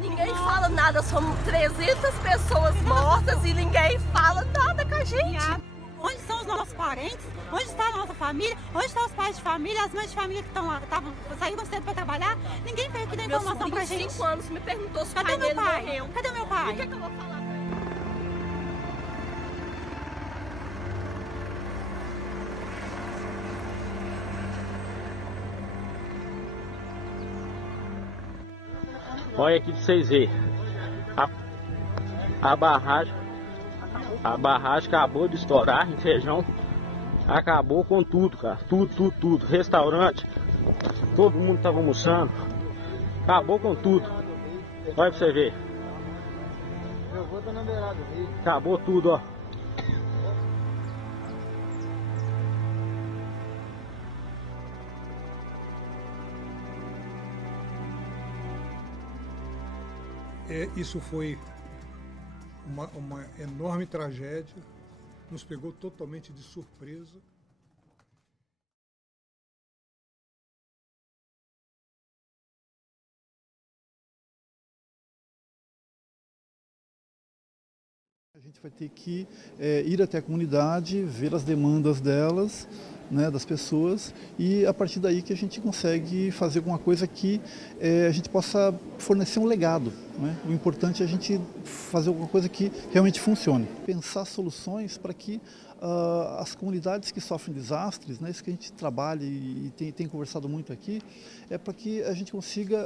Ninguém fala nada, somos 300 pessoas mortas e ninguém fala nada com a gente. Onde estão os nossos parentes? Onde está a nossa família? Onde estão os pais de família, as mães de família que saíram cedo para trabalhar? Ninguém veio aqui dar informação pra gente. Meu 5 anos me perguntou se o Cadê pai dele meu pai? morreu. Cadê o meu pai? O que é que eu vou falar pra ele? Olha aqui pra vocês verem. A barragem acabou de estourar em Feijão. Acabou com tudo, cara. Tudo. Restaurante. Todo mundo tava almoçando. Acabou com tudo. Olha pra você ver. Acabou tudo, ó. Isso foi uma enorme tragédia, nos pegou totalmente de surpresa. A gente vai ter que ir até a comunidade, ver as demandas delas, né, das pessoas, e a partir daí que a gente consegue fazer alguma coisa que a gente possa fornecer um legado, né? O importante é a gente fazer alguma coisa que realmente funcione. Pensar soluções para que as comunidades que sofrem desastres, né, isso que a gente trabalha e tem conversado muito aqui, é para que a gente consiga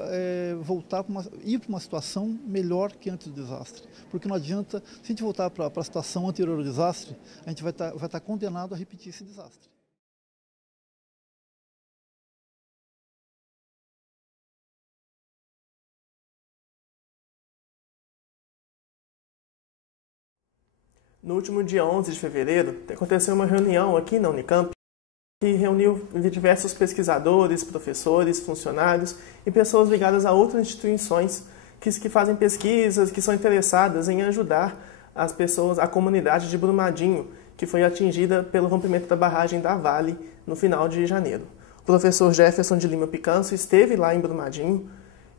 ir para uma situação melhor que antes do desastre. Porque não adianta, se a gente voltar para a situação anterior ao desastre, a gente vai estar condenado a repetir esse desastre. No último dia 11 de fevereiro, aconteceu uma reunião aqui na Unicamp que reuniu diversos pesquisadores, professores, funcionários e pessoas ligadas a outras instituições que fazem pesquisas, que são interessadas em ajudar as pessoas, a comunidade de Brumadinho, que foi atingida pelo rompimento da barragem da Vale no final de janeiro. O professor Jefferson de Lima Picanço esteve lá em Brumadinho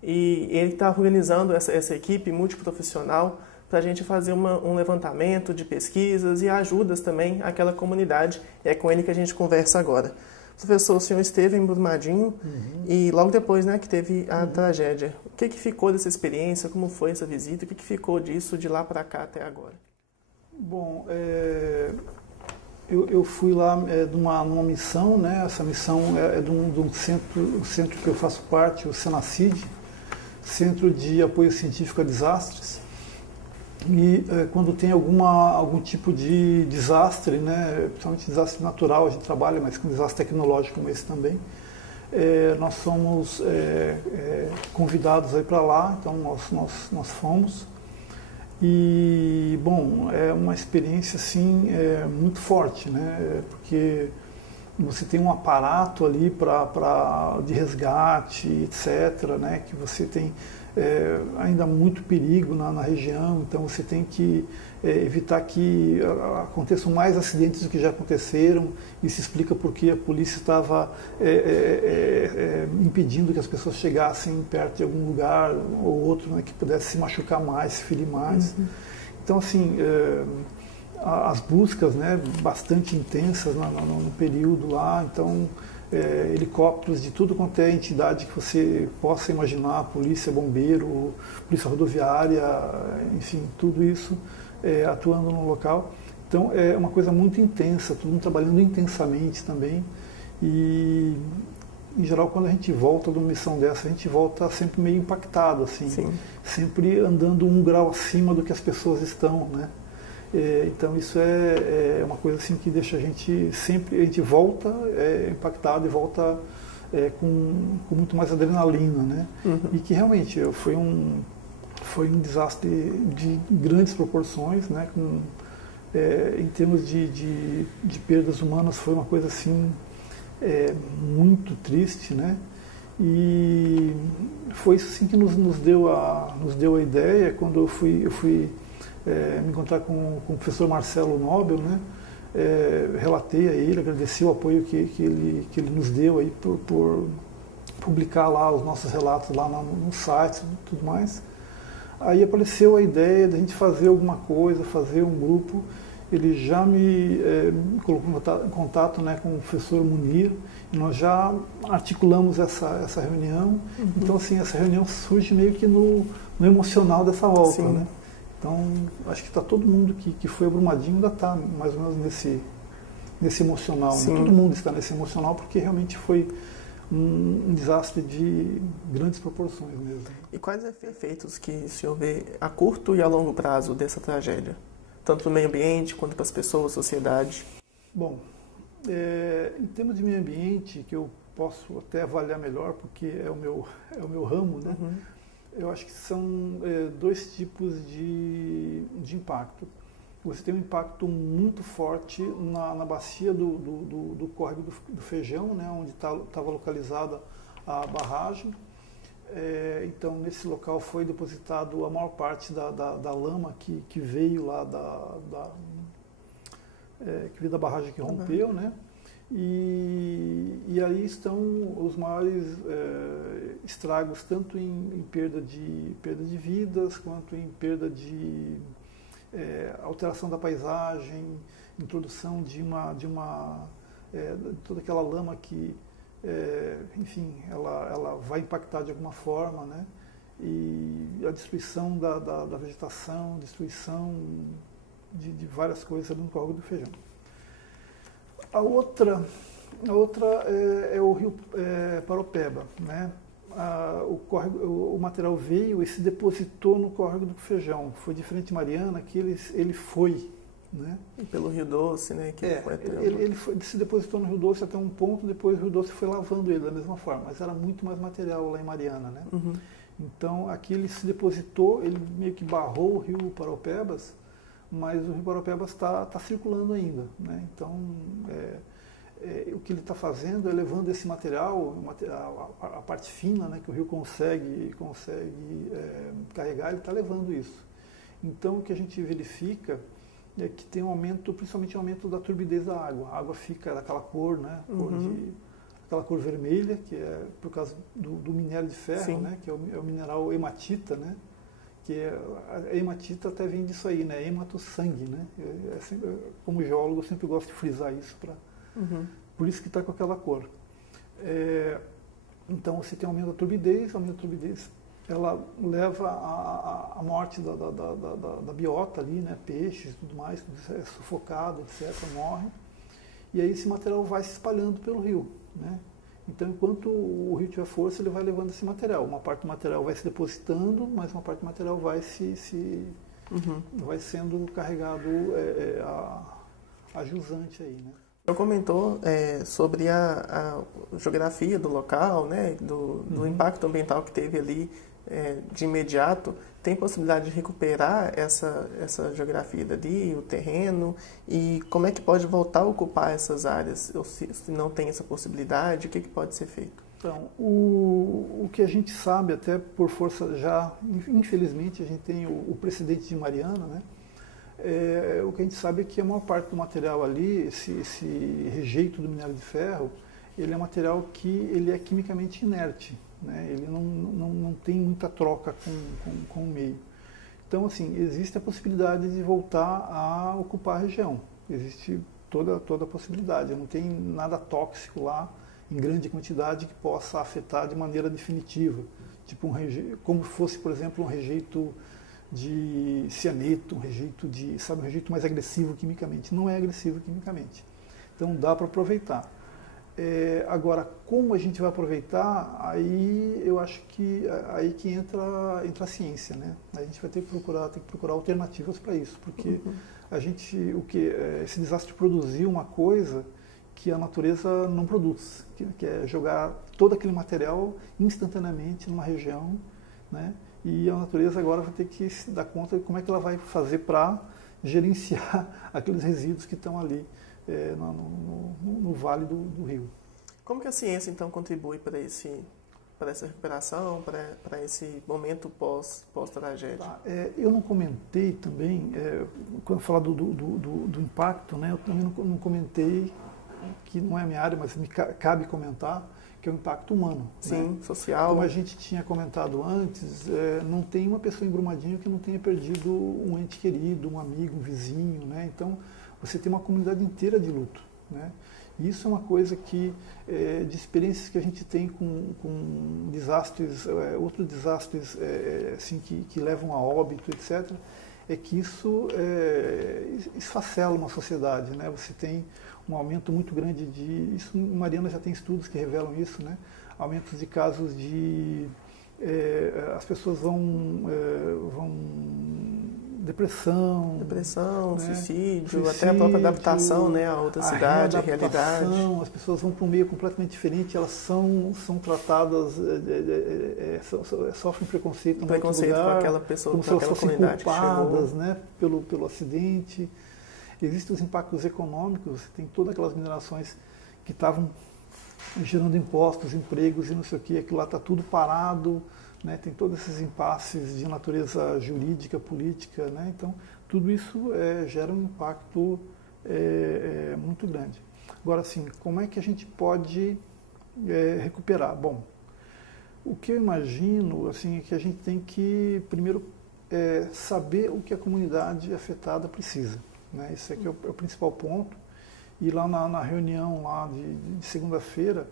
e ele está organizando essa equipe multiprofissional para a gente fazer um levantamento de pesquisas e ajudas também àquela comunidade. É com ele que a gente conversa agora. Professor, o senhor esteve em Brumadinho e logo depois, né, que teve a tragédia. O que ficou dessa experiência? Como foi essa visita? O que ficou disso de lá para cá até agora? Bom, eu fui lá numa missão, né? Essa missão é de um centro que eu faço parte, o Senacid, Centro de Apoio Científico a Desastres. E quando tem algum tipo de desastre, né, principalmente desastre natural, a gente trabalha, mas com desastre tecnológico como esse também, nós somos convidados para lá, então nós fomos. E, bom, é uma experiência assim, muito forte, né, porque você tem um aparato ali de resgate, etc., né, que você tem ainda muito perigo na região, então você tem que evitar que aconteçam mais acidentes do que já aconteceram. Isso explica porque a polícia estava impedindo que as pessoas chegassem perto de algum lugar ou outro, né, que pudesse se machucar mais, se ferir mais. Então, assim, as buscas, né, bastante intensas no período lá, então helicópteros de tudo quanto é entidade que você possa imaginar, polícia, bombeiro, polícia rodoviária, enfim, tudo isso atuando no local. Então é uma coisa muito intensa, todo mundo trabalhando intensamente também. E em geral, quando a gente volta de uma missão dessa, a gente volta sempre meio impactado, assim, sempre andando um grau acima do que as pessoas estão, né? Então isso é uma coisa assim que deixa a gente volta impactado e volta com muito mais adrenalina, né? E que realmente foi um desastre de grandes proporções, né? Em termos de perdas humanas foi uma coisa assim muito triste, né? E foi isso assim que nos deu a ideia quando eu fui me encontrar com o professor Marcelo Nobel, né? Relatei a ele, agradeci o apoio que ele nos deu aí por publicar lá os nossos relatos lá no site e tudo mais. Aí apareceu a ideia de a gente fazer alguma coisa, fazer um grupo. Ele já me colocou em contato, né, com o professor Munir, e nós já articulamos essa reunião. Então, assim, essa reunião surge meio que no emocional dessa volta, né? Então, acho que está todo mundo que foi a Brumadinho ainda está mais ou menos nesse emocional. Né? Todo mundo está nesse emocional porque realmente foi um desastre de grandes proporções mesmo. E quais efeitos que o senhor vê a curto e a longo prazo dessa tragédia? Tanto para o meio ambiente quanto para as pessoas, sociedade? Bom, em termos de meio ambiente, que eu posso até avaliar melhor, porque é o meu ramo, né? Eu acho que são dois tipos de impacto. Você tem um impacto muito forte na bacia do córrego do Feijão, né, onde estava localizada a barragem. Então, nesse local foi depositado a maior parte da lama que veio lá que veio da barragem que rompeu, né? E aí estão os maiores estragos, tanto em perda de vidas, quanto em perda de alteração da paisagem, introdução de toda aquela lama que, enfim, ela vai impactar de alguma forma, né? E a destruição da vegetação, destruição de várias coisas ali no córrego do Feijão. A outra é o rio Paropeba, né? O material veio e se depositou no córrego do Feijão. Foi diferente de Mariana, que ele foi, né? E pelo Rio Doce, né? Ele se depositou no Rio Doce até um ponto, depois o Rio Doce foi lavando ele da mesma forma, mas era muito mais material lá em Mariana, né? Então aqui ele se depositou, ele meio que barrou o rio Paropebas, mas o rio Paropebas está circulando ainda, né? Então o que ele está fazendo é levando esse material, a parte fina, né, que o rio consegue carregar, ele está levando isso. Então o que a gente verifica é que tem um aumento, principalmente um aumento da turbidez da água. A água fica daquela cor, né, aquela cor vermelha, que é por causa do minério de ferro, né, que é o mineral hematita, né, que a hematita até vem disso aí, né, hemato sangue, né. Como geólogo eu sempre gosto de frisar isso por isso que está com aquela cor. Então você tem um aumento da turbidez, ela leva à morte da biota ali, né, peixes e tudo mais, tudo é sufocado, etc., morre. E aí esse material vai se espalhando pelo rio, né? Então enquanto o rio tiver força, ele vai levando esse material. Uma parte do material vai se depositando, mas uma parte do material vai vai sendo carregado a jusante aí, né? O senhor comentou sobre a geografia do local, né, do impacto ambiental que teve ali de imediato. Tem possibilidade de recuperar essa geografia dali, o terreno, e como é que pode voltar a ocupar essas áreas? Ou se não tem essa possibilidade, o que pode ser feito? Então, o que a gente sabe, até por força já, infelizmente, a gente tem o precedente de Mariana, né? O que a gente sabe é que a maior parte do material ali, esse rejeito do minério de ferro, ele é um material que ele é quimicamente inerte, né? Ele não tem muita troca com o meio. Então, assim, existe a possibilidade de voltar a ocupar a região. Existe toda a possibilidade. Não tem nada tóxico lá em grande quantidade que possa afetar de maneira definitiva. Tipo como fosse, por exemplo, um rejeito de cianeto, um rejeito mais agressivo quimicamente. Não é agressivo quimicamente. Então dá para aproveitar. Agora, como a gente vai aproveitar, aí eu acho que aí que entra a ciência, né? A gente vai ter que procurar alternativas para isso, porque esse desastre produziu uma coisa que a natureza não produz, que é jogar todo aquele material instantaneamente numa região, né? E a natureza agora vai ter que se dar conta de como é que ela vai fazer para gerenciar aqueles resíduos que estão ali no vale do rio. Como que a ciência, então, contribui para essa recuperação, para esse momento pós-tragédia? Eu não comentei também, quando falar do impacto, né, eu também não comentei, que não é a minha área, mas me cabe comentar, que é o impacto humano. Sim, né? social. Como a gente tinha comentado antes, não tem uma pessoa em Brumadinho que não tenha perdido um ente querido, um amigo, um vizinho, né? Então, você tem uma comunidade inteira de luto, né? E isso é uma coisa que, de experiências que a gente tem com desastres, outros desastres assim, que levam a óbito, etc., é que isso esfacela uma sociedade, né? Você tem um aumento muito grande isso em Mariana já tem estudos que revelam isso, né? Aumentos de casos de as pessoas vão depressão, né? Suicídio, até a suicídio, própria adaptação, né, a outra cidade, a realidade. As pessoas vão para um meio completamente diferente, elas são tratadas, sofrem preconceito no outro lugar, com aquela pessoa, como com se aquela fossem comunidade culpadas, né, pelo acidente. Existem os impactos econômicos, tem todas aquelas minerações que estavam gerando impostos, empregos e não sei o que, aquilo lá está tudo parado, né, tem todos esses impasses de natureza jurídica, política, né, então tudo isso gera um impacto muito grande. Agora, assim, como é que a gente pode recuperar? Bom, o que eu imagino assim, é que a gente tem que, primeiro, saber o que a comunidade afetada precisa. Né? Isso aqui é o principal ponto. E lá na reunião lá de segunda-feira,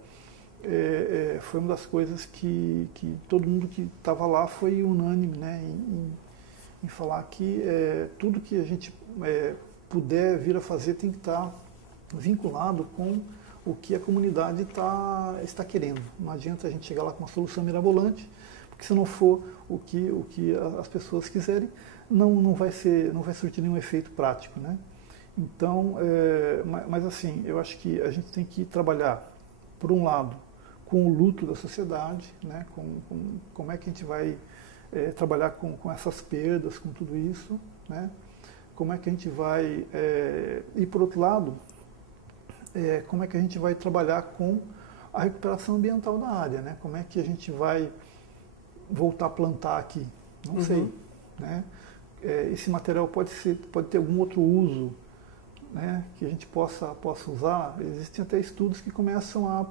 foi uma das coisas que todo mundo que estava lá foi unânime, né, em falar que tudo que a gente puder vir a fazer tem que estar vinculado com o que a comunidade está querendo. Não adianta a gente chegar lá com uma solução mirabolante, porque se não for o que as pessoas quiserem, não vai surtir nenhum efeito prático, né? Então, mas assim, eu acho que a gente tem que trabalhar, por um lado, com o luto da sociedade, né? Como é que a gente vai trabalhar com essas perdas, com tudo isso, né? Como é que a gente vai... e, por outro lado, como é que a gente vai trabalhar com a recuperação ambiental da área, né? Como é que a gente vai voltar a plantar aqui? Não sei, né? Esse material pode ter algum outro uso, né, que a gente possa usar. Existem até estudos que começam a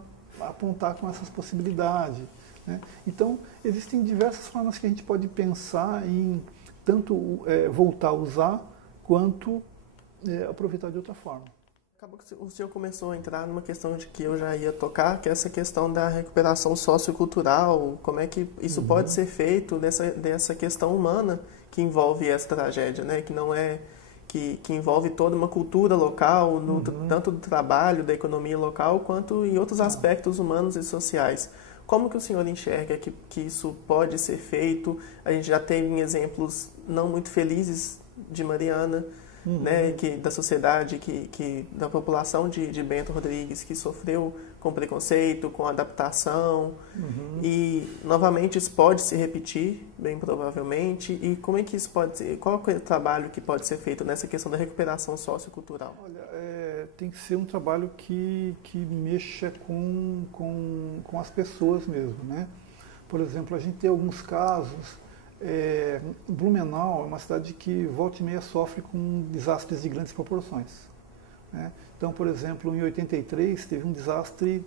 apontar com essas possibilidades, né? Então, existem diversas formas que a gente pode pensar em tanto voltar a usar, quanto aproveitar de outra forma. Acabou que o senhor começou a entrar numa questão de que eu já ia tocar, que é essa questão da recuperação sociocultural, como é que isso pode ser feito dessa questão humana que envolve essa tragédia, né? Que não é... Que envolve toda uma cultura local, tanto do trabalho, da economia local, quanto em outros aspectos humanos e sociais. Como que o senhor enxerga que isso pode ser feito? A gente já teve exemplos não muito felizes de Mariana, né, da sociedade, da população de Bento Rodrigues, que sofreu com preconceito, com adaptação, e novamente isso pode se repetir, bem provavelmente. E como é que isso pode ser? Qual é o trabalho que pode ser feito nessa questão da recuperação sociocultural? Olha, tem que ser um trabalho que mexa com as pessoas mesmo, né? Por exemplo, a gente tem alguns casos. Blumenau é uma cidade que volta e meia sofre com desastres de grandes proporções, né? Então, por exemplo, em 83 teve um desastre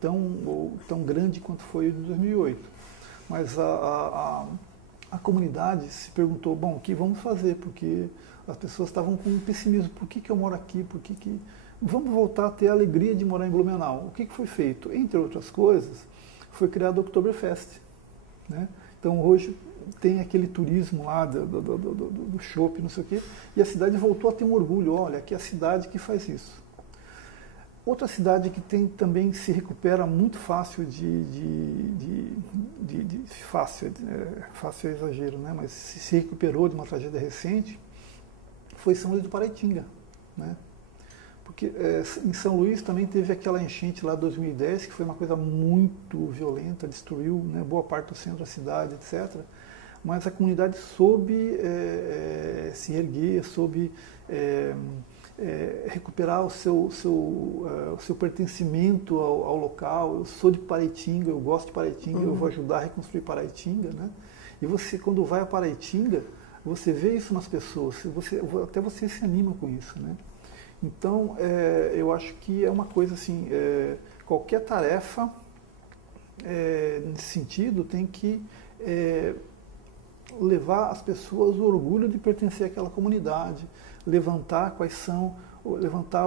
tão grande quanto foi o de 2008. Mas a comunidade se perguntou, bom, o que vamos fazer? Porque as pessoas estavam com um pessimismo. Por que eu moro aqui? Vamos voltar a ter a alegria de morar em Blumenau. O que foi feito? Entre outras coisas, foi criado o Oktoberfest, né? Então, hoje tem aquele turismo lá do shopping, não sei o quê, e a cidade voltou a ter um orgulho. Olha, aqui é a cidade que faz isso. Outra cidade que também se recupera muito fácil fácil é exagero, né? Mas se recuperou de uma tragédia recente, foi São Luís do Paraitinga, né? Porque em São Luís também teve aquela enchente lá em 2010, que foi uma coisa muito violenta, destruiu, né, boa parte do centro da cidade, etc. Mas a comunidade soube se erguer, soube recuperar o seu pertencimento ao local. Eu sou de Paraitinga, eu gosto de Paraitinga, eu vou ajudar a reconstruir Paraitinga, né? E você, quando vai a Paraitinga, você vê isso nas pessoas, até você se anima com isso, né? Então, eu acho que é uma coisa assim, qualquer tarefa nesse sentido, tem que levar as pessoas o orgulho de pertencer àquela comunidade, levantar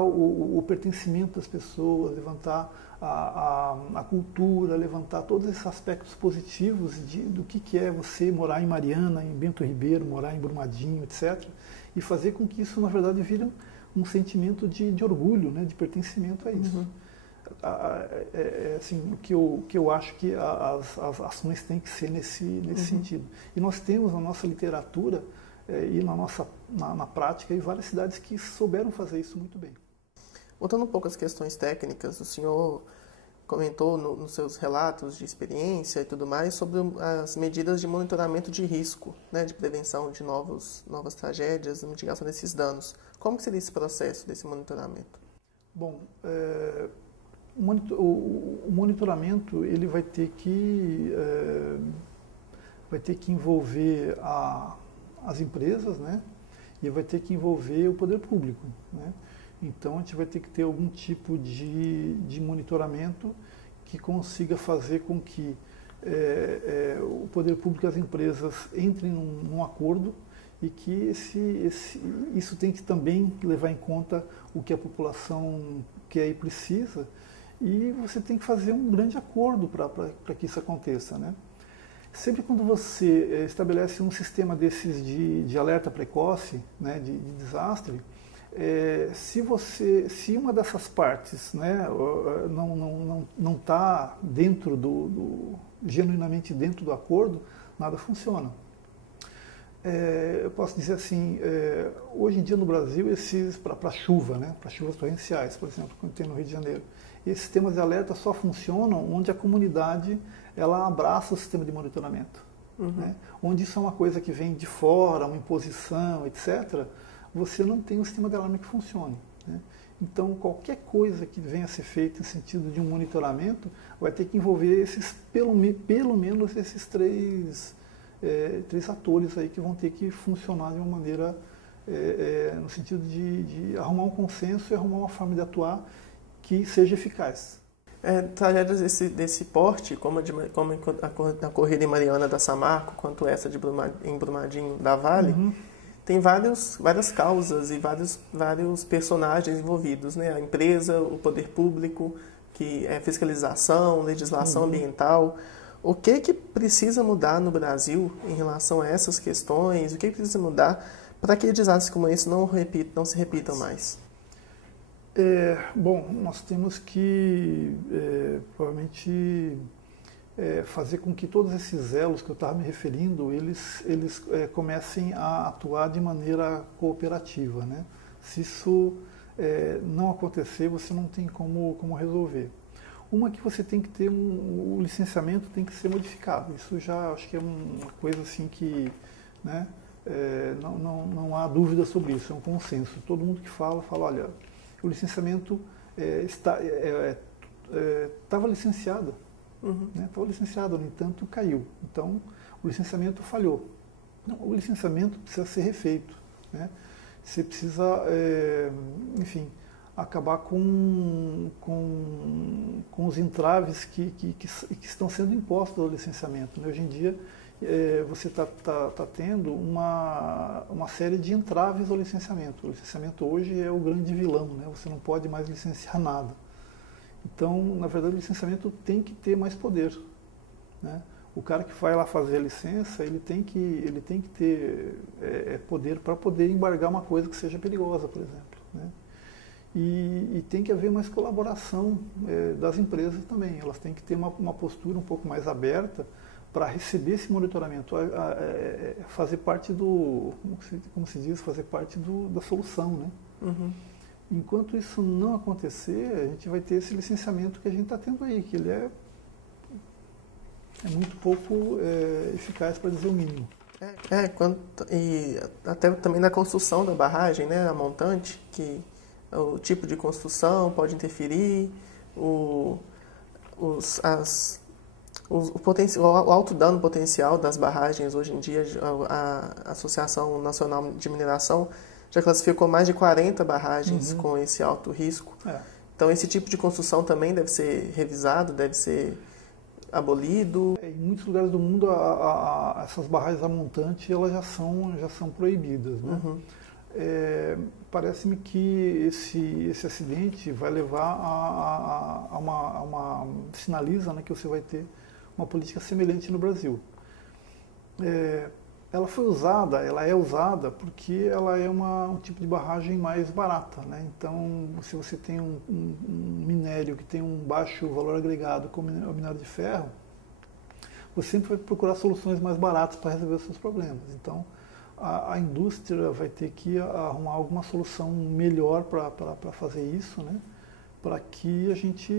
o pertencimento das pessoas, levantar a cultura, levantar todos esses aspectos positivos do que é você morar em Mariana, em Bento Ribeiro, morar em Brumadinho, etc. E fazer com que isso, na verdade, vire um sentimento de orgulho, né, de pertencimento a isso. Assim, o que eu acho que as ações têm que ser nesse sentido. E nós temos na nossa literatura e na prática aí, várias cidades que souberam fazer isso muito bem. Voltando um pouco às questões técnicas, o senhor comentou nos seus relatos de experiência e tudo mais sobre as medidas de monitoramento de risco, né, de prevenção de novas tragédias, mitigação desses danos. Como que seria esse processo desse monitoramento? Bom, o monitoramento ele vai ter que envolver as empresas, né, e vai ter que envolver o poder público, né. Então, a gente vai ter que ter algum tipo de monitoramento que consiga fazer com que o poder público e as empresas entrem num acordo e que isso tem que também levar em conta o que a população quer e precisa, e você tem que fazer um grande acordo para que isso aconteça, né? Sempre quando você estabelece um sistema desses de alerta precoce, né, de desastre, se uma dessas partes, né, não está genuinamente dentro do acordo, nada funciona. Eu posso dizer assim, hoje em dia no Brasil, para chuva, né, para chuvas torrenciais, por exemplo, como tem no Rio de Janeiro, esses sistemas de alerta só funcionam onde a comunidade ela abraça o sistema de monitoramento. Né? Onde isso é uma coisa que vem de fora, uma imposição, etc., você não tem um sistema de alarme que funcione. Né? Então, qualquer coisa que venha a ser feita em sentido de um monitoramento vai ter que envolver pelo menos esses três atores aí que vão ter que funcionar de uma maneira, no sentido de arrumar um consenso e arrumar uma forma de atuar que seja eficaz. Tragédias desse porte, como a corrida em Mariana da Samarco, quanto essa em Brumadinho da Vale, tem várias causas e vários personagens envolvidos, né? A empresa, o poder público, que é fiscalização, legislação ambiental. O que precisa mudar no Brasil em relação a essas questões? O que precisa mudar para que desastres como esse não se repitam mais? Bom, nós temos que provavelmente fazer com que todos esses elos que eu estava me referindo, eles comecem a atuar de maneira cooperativa, né? Se isso não acontecer, você não tem como resolver. Uma que você tem que ter o licenciamento tem que ser modificado. Isso já acho que é uma coisa assim que, né, não há dúvida sobre isso, é um consenso. Todo mundo que fala, olha, o licenciamento estava licenciado. Estava licenciado, no entanto, caiu. Então, o licenciamento falhou. Não, o licenciamento precisa ser refeito. Né? Você precisa, enfim, acabar com os entraves que estão sendo impostos ao licenciamento. Né? Hoje em dia, você está tendo uma série de entraves ao licenciamento. O licenciamento hoje é o grande vilão, né? Você não pode mais licenciar nada. Então, na verdade, o licenciamento tem que ter mais poder. Né? O cara que vai lá fazer a licença, ele tem que ter poder para poder embargar uma coisa que seja perigosa, por exemplo. Né? E tem que haver mais colaboração das empresas também. Elas têm que ter uma postura um pouco mais aberta para receber esse monitoramento, fazer parte como se diz, fazer parte da solução, né? Enquanto isso não acontecer, a gente vai ter esse licenciamento que a gente está tendo aí, que ele é muito pouco eficaz, para dizer o mínimo. E até também na construção da barragem, né, a montante, que o tipo de construção pode interferir, o alto dano potencial das barragens. Hoje em dia, a Associação Nacional de Mineração já classificou mais de 40 barragens com esse alto risco. Então, esse tipo de construção também deve ser revisado, deve ser abolido? Em muitos lugares do mundo, essas barragens a montante elas já são proibidas, né? Uhum. Parece-me que esse acidente vai levar sinaliza, né, que você vai ter uma política semelhante no Brasil. Ela é usada porque ela é um tipo de barragem mais barata, né? Então, se você tem um minério que tem um baixo valor agregado, como o minério de ferro, você sempre vai procurar soluções mais baratas para resolver os seus problemas. Então, a indústria vai ter que arrumar alguma solução melhor para fazer isso, né? Para que a gente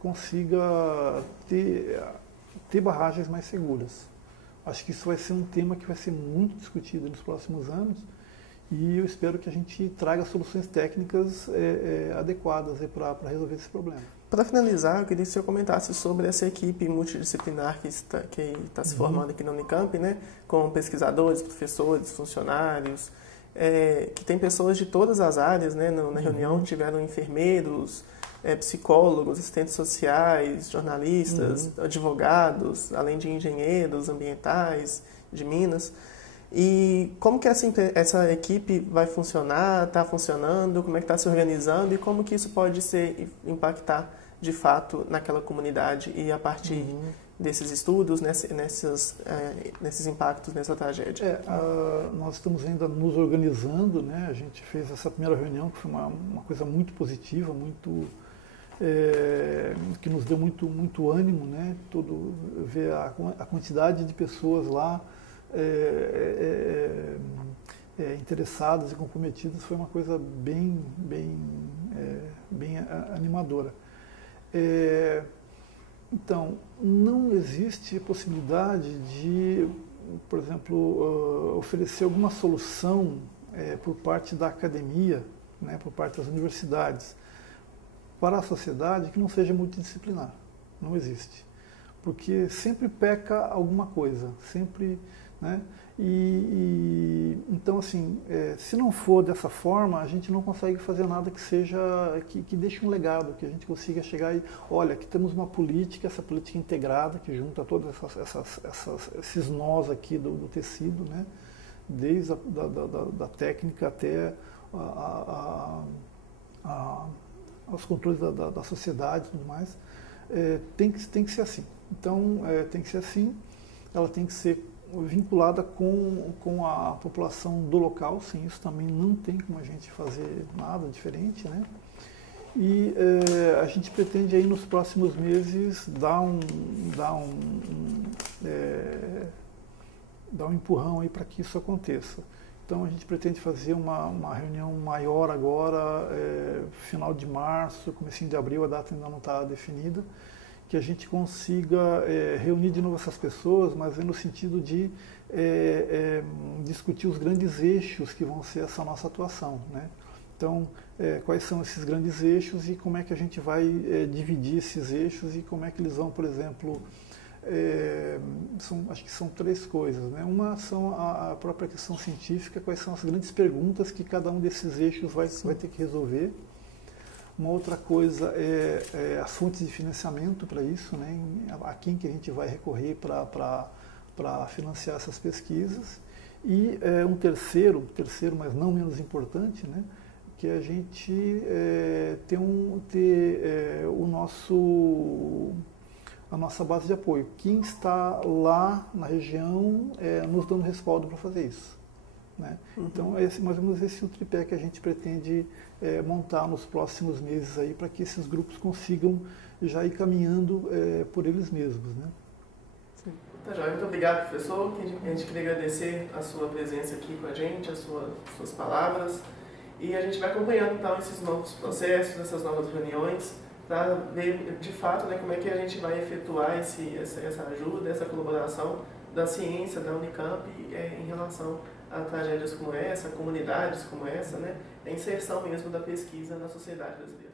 consiga ter barragens mais seguras. Acho que isso vai ser um tema que vai ser muito discutido nos próximos anos e eu espero que a gente traga soluções técnicas adequadas para resolver esse problema. Para finalizar, eu queria que o senhor comentasse sobre essa equipe multidisciplinar que está se formando aqui na Unicamp, né, com pesquisadores, professores, funcionários, que tem pessoas de todas as áreas, né, na reunião tiveram enfermeiros, psicólogos, assistentes sociais, jornalistas, advogados, além de engenheiros ambientais, de Minas. E como que essa equipe vai funcionar, está funcionando, como é que está se organizando e como que isso pode impactar de fato naquela comunidade e a partir desses estudos, nesses impactos nessa tragédia? Nós estamos ainda nos organizando, né? A gente fez essa primeira reunião que foi uma coisa muito positiva, que nos deu muito ânimo, né? Ver a quantidade de pessoas lá interessadas e comprometidas foi uma coisa bem animadora. Então, não existe possibilidade de, por exemplo, oferecer alguma solução por parte da academia, né, por parte das universidades, para a sociedade que não seja multidisciplinar. Não existe. Porque sempre peca alguma coisa, sempre, né? Então, assim, se não for dessa forma, a gente não consegue fazer nada que deixe um legado, que a gente consiga chegar e, olha, aqui temos uma política, essa política integrada, que junta todos esses nós aqui do tecido, né? Desde da técnica até aos controles da sociedade e tudo mais, tem que ser assim. Então, tem que ser assim, ela tem que ser vinculada com a população do local, sem isso também não tem como a gente fazer nada diferente, né? E a gente pretende aí nos próximos meses dar um empurrão aí para que isso aconteça. Então a gente pretende fazer uma reunião maior agora, final de março, comecinho de abril, a data ainda não está definida, que a gente consiga reunir de novo essas pessoas, mas no sentido de discutir os grandes eixos que vão ser essa nossa atuação, né? Então, quais são esses grandes eixos e como é que a gente vai dividir esses eixos e como é que eles vão, por exemplo, acho que são três coisas, né? Uma são a própria questão científica, quais são as grandes perguntas que cada um desses eixos vai ter que resolver. Uma outra coisa é as fontes de financiamento para isso, né? A quem que a gente vai recorrer para financiar essas pesquisas. E um terceiro, mas não menos importante, né? Que a gente ter a nossa base de apoio. Quem está lá na região nos dando respaldo para fazer isso, né? Então, mais ou menos esse é o tripé que a gente pretende montar nos próximos meses aí para que esses grupos consigam já ir caminhando por eles mesmos, né? Sim. Tá, joia. Muito obrigado, professor. A gente queria agradecer a sua presença aqui com a gente, as suas palavras. E a gente vai acompanhando, então, esses novos processos, essas novas reuniões, para ver, de fato, né, como é que a gente vai efetuar essa ajuda, essa colaboração da ciência, da Unicamp, em relação a tragédias como essa, a comunidades como essa, né, a inserção mesmo da pesquisa na sociedade brasileira.